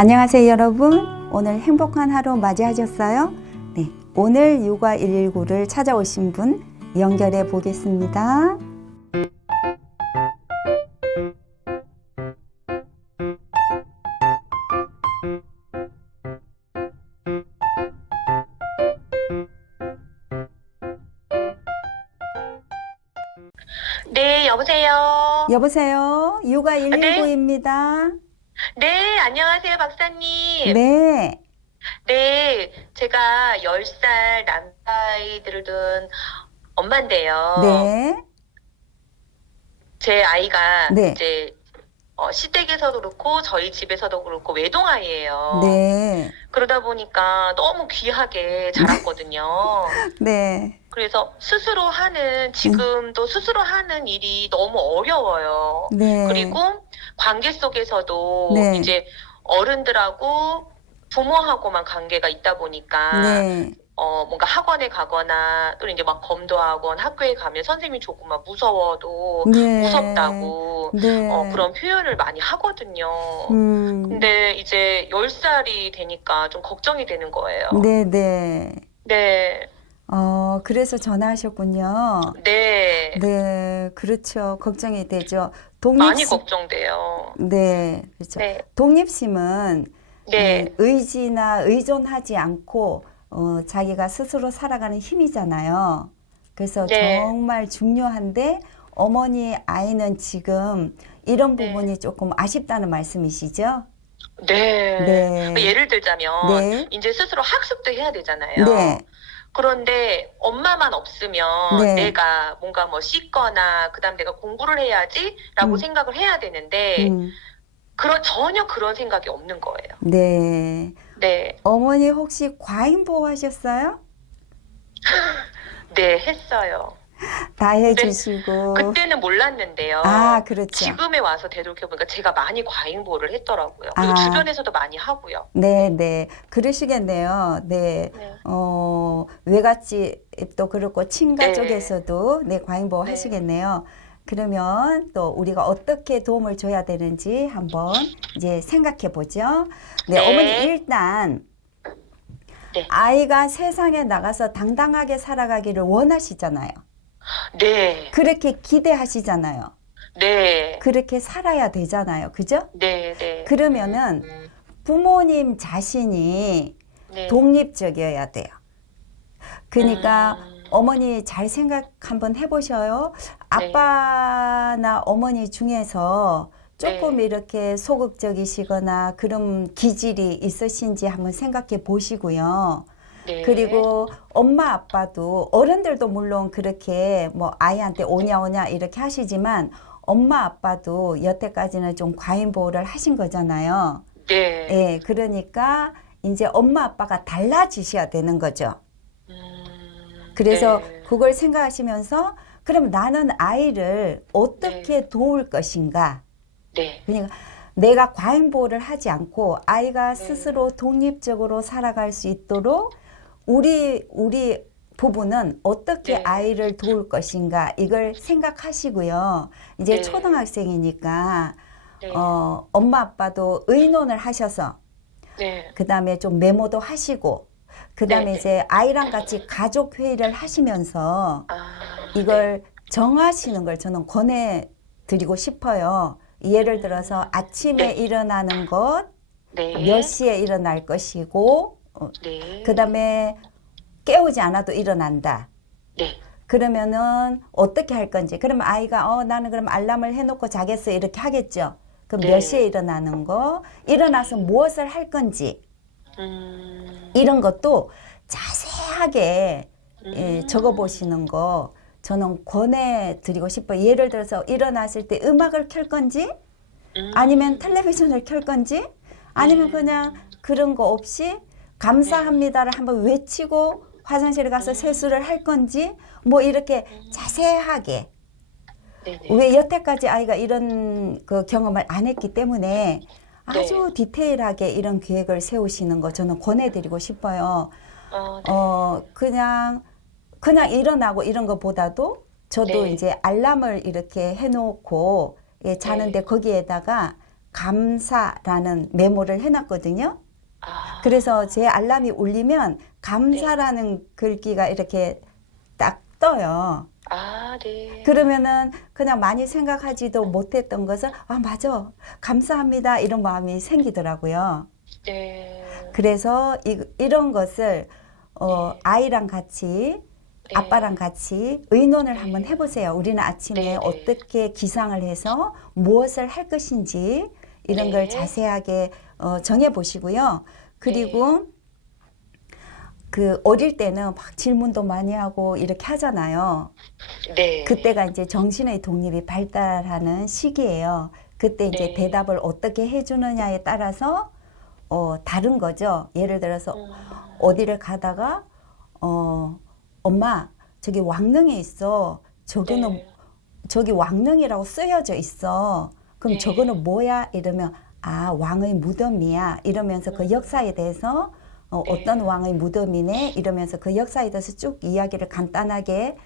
안녕하세요 여러분. 오늘 행복한 하루 맞이하셨어요? 네, 오늘 육아 119를 찾아오신 분 연결해 보겠습니다. 네, 여보세요. 여보세요. 육아 네, 119입니다. 네, 안녕하세요, 박사님. 네, 네, 제가 10살 남자아이들을 둔 엄마인데요. 네, 제 아이가 네, 이제 시댁에서도 그렇고 저희 집에서도 그렇고 외동아이예요. 네, 그러다 보니까 너무 귀하게 자랐거든요. 네, 그래서 지금도 스스로 하는 일이 너무 어려워요. 네, 그리고 관계 속에서도 네, 이제 어른들하고 부모하고만 관계가 있다 보니까 네, 뭔가 학원에 가거나 또는 이제 막 검도 학원 학교에 가면 선생님이 조금만 무서워도 네, 무섭다고 네, 그런 표현을 많이 하거든요. 음, 근데 이제 10살이 되니까 좀 걱정이 되는 거예요. 네, 네. 네, 그래서 전화하셨군요. 네, 네, 그렇죠. 걱정이 되죠. 많이 독립심, 걱정돼요. 네, 그렇죠. 네, 독립심은 네, 의지나 의존하지 않고 자기가 스스로 살아가는 힘이잖아요. 그래서 네, 정말 중요한데 어머니 아이는 지금 이런 네. 부분이 조금 아쉽다는 말씀이시죠? 네. 네, 예를 들자면, 네, 이제 스스로 학습도 해야 네, 되잖아요. 그런데 엄마만 없으면 네, 내가 뭔가 뭐 씻거나, 그다음 내가 공부를 해야지라고 음, 생각을 해야 되는데, 음, 전혀 그런 생각이 없는 거예요. 네. 네. 어머니 혹시 과잉보호 하셨어요? 네, 했어요. 다 근데 해주시고. 그때는 몰랐는데요. 아, 그렇죠. 지금에 와서 되돌아보니까 제가 많이 과잉보호를 했더라고요. 그리고 아, 주변에서도 많이 하고요. 네, 네. 그러시겠네요. 네. 네. 외갓집도 그렇고, 친가 네. 쪽에서도, 네, 과잉보호 네. 하시겠네요. 그러면 또 우리가 어떻게 도움을 줘야 되는지 한번 이제 생각해 보죠. 네, 어머니 네. 일단 네. 아이가 세상에 나가서 당당하게 살아가기를 원하시잖아요. 네. 그렇게 기대하시잖아요. 네. 그렇게 살아야 되잖아요. 그죠? 네. 네. 그러면은 부모님 자신이 네. 독립적이어야 돼요. 그러니까 음, 어머니 잘 생각 한번 해보셔요. 네. 아빠나 어머니 중에서 조금 네. 이렇게 소극적이시거나 그런 기질이 있으신지 한번 생각해 보시고요. 네. 그리고 엄마 아빠도 어른들도 물론 그렇게 뭐 아이한테 오냐 오냐 이렇게 하시지만 엄마 아빠도 여태까지는 좀 과잉 보호를 하신 거잖아요. 네. 예, 그러니까 이제 엄마 아빠가 달라지셔야 되는 거죠. 그래서 네. 그걸 생각하시면서 그럼 나는 아이를 어떻게 도울 것인가? 네. 그러니까 내가 과잉 보호를 하지 않고 아이가 네. 스스로 독립적으로 살아갈 수 있도록 우리 부부는 어떻게 네. 아이를 도울 것인가 이걸 생각하시고요. 이제 네. 초등학생이니까 네. 엄마 아빠도 의논을 하셔서 네. 그 다음에 좀 메모도 하시고 그 다음에 네. 이제 아이랑 같이 가족 회의를 하시면서 아, 이걸 정하시는 걸 저는 권해드리고 싶어요. 예를 들어서 아침에 네. 일어나는 것, 네. 몇 시에 일어날 것이고, 네. 그 다음에 깨우지 않아도 일어난다. 네. 그러면은 어떻게 할 건지. 그러면 아이가 나는 그럼 알람을 해놓고 자겠어 이렇게 하겠죠. 그럼 네. 몇 시에 일어나는 거, 일어나서 무엇을 할 건지 이런 것도 자세하게 적어보시는 거 저는 권해드리고 싶어요. 예를 들어서 일어났을 때 음악을 켤 건지 아니면 텔레비전을 켤 건지 아니면 그냥 그런 거 없이 감사합니다를 한번 외치고 화장실에 가서 세수를 할 건지 뭐 이렇게 자세하게 네. 왜 여태까지 아이가 이런 그 경험을 안 했기 때문에 아주 디테일하게 이런 계획을 세우시는 거 저는 권해드리고 싶어요. 네. 그냥 일어나고 이런 것보다도 저도 네. 이제 알람을 이렇게 해놓고 자는데 네. 거기에다가 감사라는 메모를 해놨거든요. 아, 그래서 제 알람이 울리면 감사라는 글귀가 이렇게 딱 떠요. 아, 네. 그러면은 그냥 많이 생각하지도 못했던 것을 아, 맞아. 감사합니다. 이런 마음이 생기더라고요. 네. 그래서 이런 것을 네. 아이랑 같이 네. 아빠랑 같이 의논을 네. 한번 해보세요. 우리는 아침에 네, 네. 어떻게 기상을 해서 무엇을 할 것인지 이런 네. 걸 자세하게 정해보시고요. 그리고 그 어릴 때는 막 질문도 많이 하고 이렇게 하잖아요. 네. 그때가 이제 정신의 독립이 발달하는 시기예요. 그때 이제 네. 대답을 어떻게 해주느냐에 따라서 다른 거죠. 예를 들어서 어디를 가다가 엄마 저기 왕릉에 있어. 저거는 네. 저기 왕릉이라고 쓰여져 있어. 그럼 네. 저거는 뭐야? 이러면 아 왕의 무덤이야. 이러면서 그 역사에 대해서 네. 어떤 왕의 무덤이네. 이러면서 그 역사에 대해서 쭉 이야기를 간단하게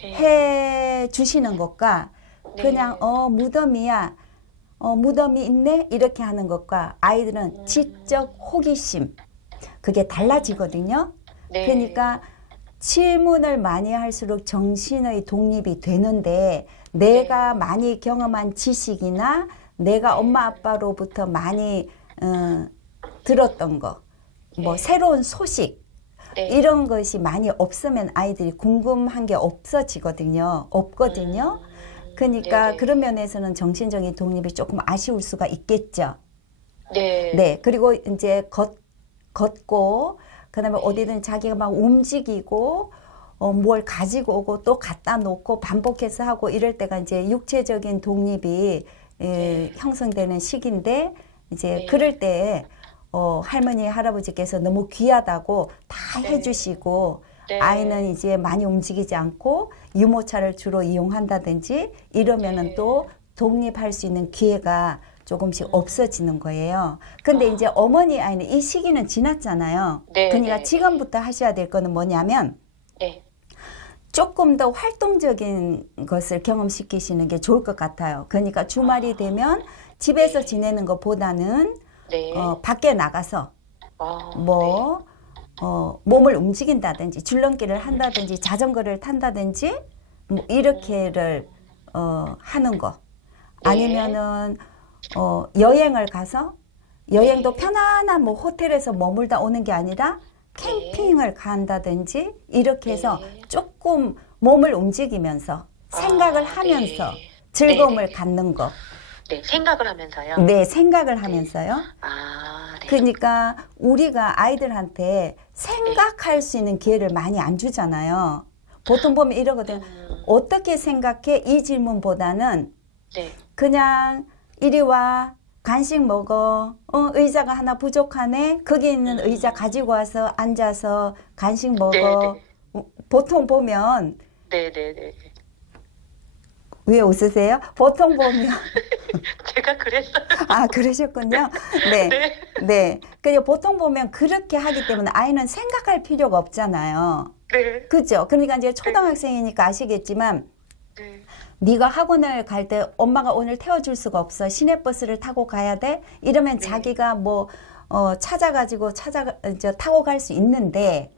네. 해 주시는 것과 네. 그냥 무덤이야. 무덤이 있네. 이렇게 하는 것과 아이들은 지적 호기심 그게 달라지거든요. 네. 그러니까 질문을 많이 할수록 정신의 독립이 되는데 내가 많이 경험한 지식이나 내가 엄마 아빠로부터 많이 들었던 거, 뭐 네. 새로운 소식 네. 이런 것이 많이 없으면 아이들이 궁금한 게 없어지거든요. 없거든요. 그러니까 네네. 그런 면에서는 정신적인 독립이 조금 아쉬울 수가 있겠죠. 네. 네. 그리고 이제 걷고 그다음에 어디든 자기가 막 움직이고 뭘 가지고 오고 또 갖다 놓고 반복해서 하고 이럴 때가 이제 육체적인 독립이 형성되는 시기인데 이제 네. 그럴 때 할머니 할아버지께서 너무 귀하다고 다 네. 해주시고 네. 아이는 이제 많이 움직이지 않고 유모차를 주로 이용한다든지 이러면은 네. 또 독립할 수 있는 기회가 조금씩 없어지는 거예요. 근데 이제 어머니 아이는 이 시기는 지났잖아요. 네, 그러니까 네. 지금부터 하셔야 될 거는 뭐냐면 네. 조금 더 활동적인 것을 경험시키시는 게 좋을 것 같아요. 그러니까 주말이 되면 집에서 네. 지내는 것보다는 네. 밖에 나가서 아, 뭐 몸을 움직인다든지 줄넘기를 한다든지 자전거를 탄다든지 뭐 이렇게를 하는 거 네. 아니면은 여행을 가서 여행도 편안한 뭐 호텔에서 머물다 오는 게 아니라 캠핑을 간다든지 이렇게 해서 네. 조금 몸을 움직이면서 생각을 하면서 네. 즐거움을 네. 갖는 거. 네. 생각을 하면서요. 네, 생각을 하면서요. 아, 네. 그러니까 우리가 아이들한테 생각할 수 있는 기회를 많이 안 주잖아요. 보통 보면 이러거든. 어떻게 생각해? 이 질문보다는 네. 그냥 이리 와. 간식 먹어. 의자가 하나 부족하네. 거기 있는 의자 가지고 와서 앉아서 간식 먹어. 네. 보통 보면 네, 네, 네. 왜 웃으세요? 보통 보면 제가 그랬어요. 아, 그러셨군요. 네. 네. 네. 그리고 보통 보면 그렇게 하기 때문에 아이는 생각할 필요가 없잖아요. 네. 그죠? 그러니까 이제 초등학생이니까 아시겠지만 네. 네가 학원을 갈 때 엄마가 오늘 태워줄 수가 없어. 시내버스를 타고 가야 돼. 이러면 자기가 뭐 찾아가지고 이제 타고 갈 수 있는데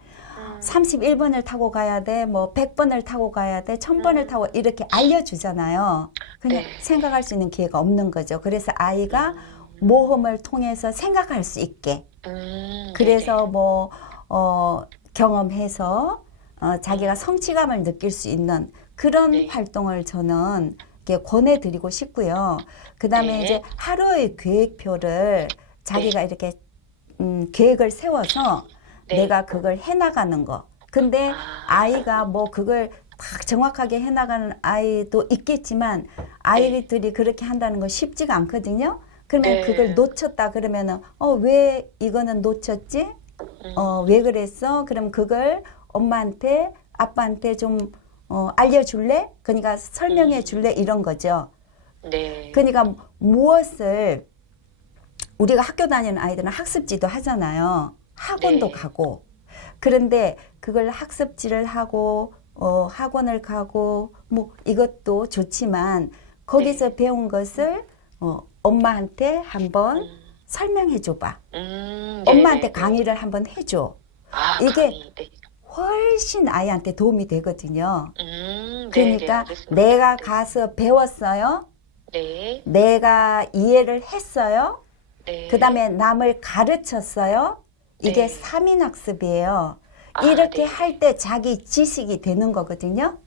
31번을 타고 가야 돼. 뭐 100번을 타고 가야 돼. 1000번을 타고 이렇게 알려주잖아요. 그냥 네. 생각할 수 있는 기회가 없는 거죠. 그래서 아이가 모험을 통해서 생각할 수 있게. 그래서 뭐 경험해서 자기가 성취감을 느낄 수 있는 그런 네. 활동을 저는 이렇게 권해드리고 싶고요. 그 다음에 네. 이제 하루의 계획표를 자기가 이렇게 계획을 세워서 네. 내가 그걸 해나가는 거. 근데 아이가 뭐 그걸 딱 정확하게 해나가는 아이도 있겠지만 아이들이 그렇게 한다는 거 쉽지가 않거든요. 그러면 네. 그걸 놓쳤다 그러면은 왜 이거는 놓쳤지? 왜 그랬어? 그럼 그걸 엄마한테 아빠한테 좀 알려줄래? 그러니까 설명해 줄래? 이런 거죠. 네. 그러니까 무엇을 우리가 학교 다니는 아이들은 학습지도 하잖아요. 학원도 네. 가고. 그런데 그걸 학습지를 하고 학원을 가고 뭐 이것도 좋지만 거기서 배운 것을 엄마한테 한번 음, 설명해 줘봐. 네네네. 엄마한테 강의를 한번 해줘. 아, 이게 강의. 네. 훨씬 아이한테 도움이 되거든요. 네네, 그러니까 알겠습니다. 내가 네. 가서 배웠어요. 네, 내가 이해를 했어요. 네. 그 다음에 남을 가르쳤어요. 이게 네. 3인 학습이에요. 아, 이렇게 네. 할 때 자기 지식이 되는 거거든요.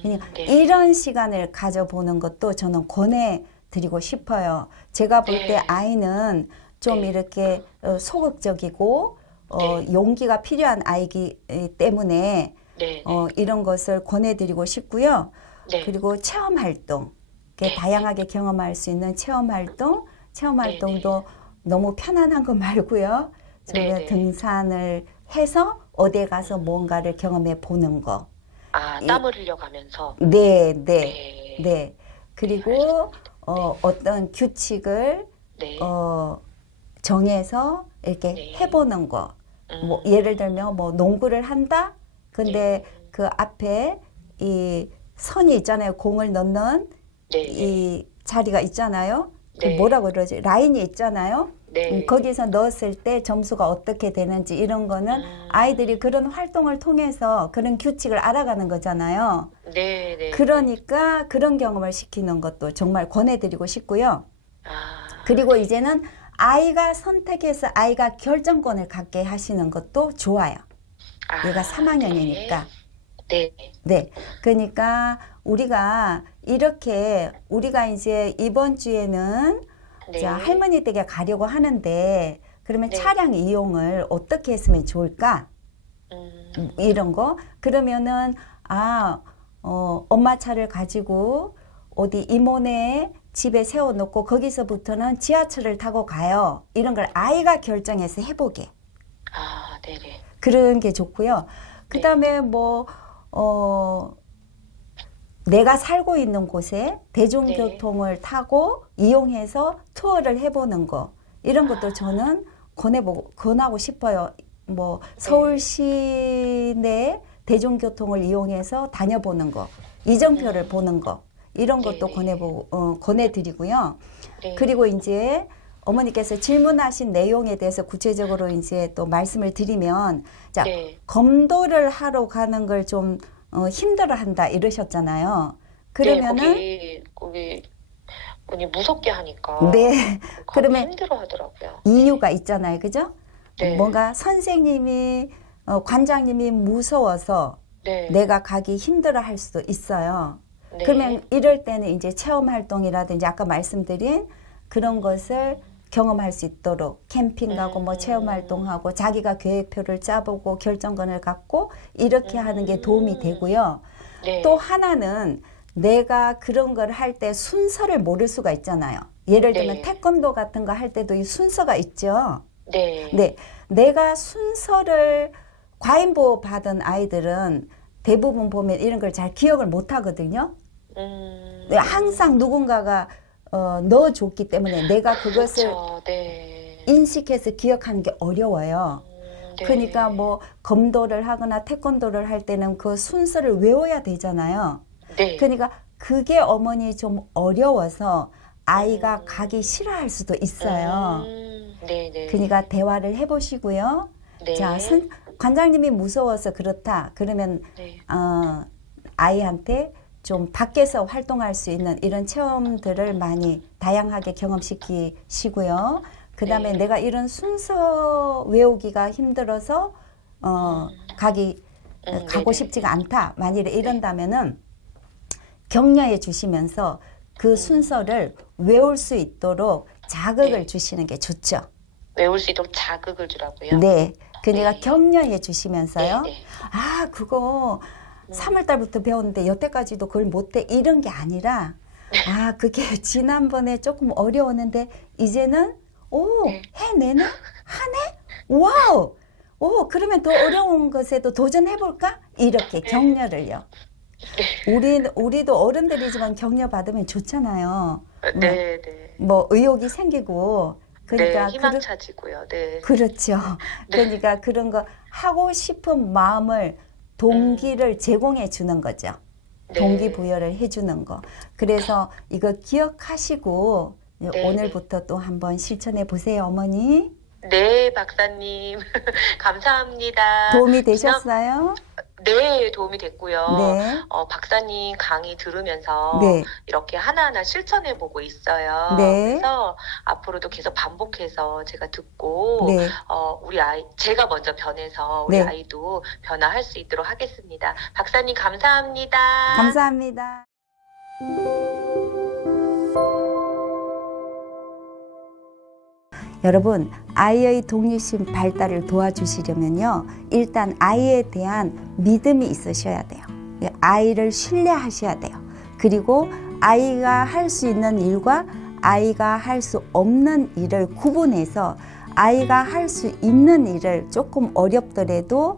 그러니까 네. 이런 시간을 가져보는 것도 저는 권해드리고 싶어요. 제가 볼 때 네. 아이는 좀 네. 이렇게 소극적이고 네. 용기가 필요한 아이기 때문에 네. 이런 것을 권해드리고 싶고요. 네. 그리고 체험 활동, 이렇게 네. 다양하게 경험할 수 있는 체험 활동, 체험 네, 활동도 너무 편안한 거 말고요. 네, 좀 네. 등산을 해서 어디에 가서 뭔가를 경험해 보는 거. 아, 땀을 흘려가면서. 네, 네, 네. 네. 그리고 어떤 규칙을 네. 정해서 이렇게 네. 해보는 거. 뭐 예를 들면 뭐 농구를 한다. 근데 그 앞에 이 선이 있잖아요. 공을 넣는 네. 이 자리가 있잖아요. 그 네. 뭐라고 그러지? 라인이 있잖아요. 네. 거기서 넣었을 때 점수가 어떻게 되는지 이런 거는 아이들이 그런 활동을 통해서 그런 규칙을 알아가는 거잖아요. 네, 네. 그러니까 그런 경험을 시키는 것도 정말 권해드리고 싶고요. 아, 그리고 이제는 아이가 선택해서 아이가 결정권을 갖게 하시는 것도 좋아요. 얘가 3학년이니까. 네. 네. 그러니까 우리가 이제 이번 주에는 네. 자, 할머니 댁에 가려고 하는데 그러면 네. 차량 이용을 어떻게 했으면 좋을까? 이런 거. 그러면은 엄마 차를 가지고 어디 이모네 집에 세워놓고 거기서부터는 지하철을 타고 가요. 이런 걸 아이가 결정해서 해보게. 아, 네네. 그런 게 좋고요. 그 다음에 내가 살고 있는 곳에 대중교통을 타고 이용해서 투어를 해보는 거. 이런 것도 저는 권하고 싶어요. 뭐, 서울 시내 대중교통을 이용해서 다녀보는 거. 이정표를 보는 거. 이런 것도 권해드리고요. 네. 그리고 이제 어머니께서 질문하신 내용에 대해서 구체적으로 이제 또 말씀을 드리면, 자, 네. 검도를 하러 가는 걸 좀 힘들어한다 이러셨잖아요. 그러면은 네, 거기 분이 무섭게 하니까. 네, 가기 그러면 힘들어 하더라고요. 이유가 있잖아요, 그죠? 네. 뭔가 선생님이 관장님이 무서워서 네. 내가 가기 힘들어할 수도 있어요. 네. 그러면 이럴 때는 이제 체험 활동이라든지 아까 말씀드린 그런 것을 경험할 수 있도록 캠핑 가고 뭐 체험 활동하고 자기가 계획표를 짜보고 결정권을 갖고 이렇게 하는 게 도움이 되고요. 네. 또 하나는 내가 그런 걸 할 때 순서를 모를 수가 있잖아요. 예를 들면 네. 태권도 같은 거 할 때도 이 순서가 있죠. 네. 네, 내가 순서를 과인보 받은 아이들은 대부분 보면 이런 걸 잘 기억을 못 하거든요. 네, 항상 누군가가 넣어줬기 때문에 내가 그것을 그렇죠. 네. 인식해서 기억하는 게 어려워요. 네. 그러니까 뭐 검도를 하거나 태권도를 할 때는 그 순서를 외워야 되잖아요. 네. 그러니까 그게 어머니 좀 어려워서 아이가 가기 싫어할 수도 있어요. 네, 네. 그러니까 대화를 해보시고요. 네. 자, 관장님이 무서워서 그렇다. 그러면 네. 아이한테 좀 밖에서 활동할 수 있는 이런 체험들을 많이 다양하게 경험시키시고요. 그 다음에 네. 내가 이런 순서 외우기가 힘들어서 가고 네네. 싶지가 않다. 만일에 이런다면은 격려해 주시면서 그 순서를 외울 수 있도록 자극을 네. 주시는 게 좋죠. 외울 수 있도록 자극을 주라고요? 네. 그러니까 네. 격려해 주시면서요. 네, 네. 그거 3월 달부터 배웠는데 여태까지도 그걸 못해. 이런 게 아니라 그게 지난번에 조금 어려웠는데 이제는 네. 해내네? 하네? 와우! 그러면 더 어려운 것에도 도전해볼까? 이렇게 격려를요. 우리도 어른들이지만 격려 받으면 좋잖아요. 네, 네. 뭐 의욕이 생기고 그러니까 네, 희망차지고요. 네. 그렇죠. 그러니까 그런 거 하고 싶은 마음을 동기를 제공해 주는 거죠. 네. 동기부여를 해 주는 거. 그래서 이거 기억하시고 네. 오늘부터 또 한번 실천해 보세요, 어머니. 네, 박사님. 감사합니다. 도움이 되셨어요? 네, 도움이 됐고요. 네. 박사님 강의 들으면서 네. 이렇게 하나하나 실천해 보고 있어요. 네. 그래서 앞으로도 계속 반복해서 제가 듣고, 네. 우리 아이, 제가 먼저 변해서 우리 네. 아이도 변화할 수 있도록 하겠습니다. 박사님 감사합니다. 감사합니다. 여러분, 아이의 독립심 발달을 도와주시려면요, 일단 아이에 대한 믿음이 있으셔야 돼요. 아이를 신뢰하셔야 돼요. 그리고 아이가 할 수 있는 일과 아이가 할 수 없는 일을 구분해서 아이가 할 수 있는 일을 조금 어렵더라도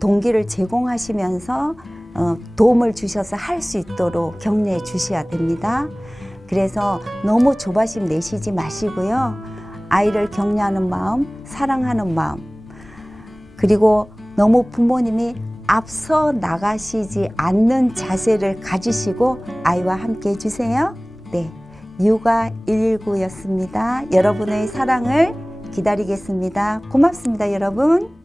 동기를 제공하시면서 도움을 주셔서 할 수 있도록 격려해 주셔야 됩니다. 그래서 너무 조바심 내시지 마시고요. 아이를 격려하는 마음, 사랑하는 마음, 그리고 너무 부모님이 앞서 나가시지 않는 자세를 가지시고 아이와 함께 해주세요. 네, 육아 119였습니다. 여러분의 사랑을 기다리겠습니다. 고맙습니다, 여러분.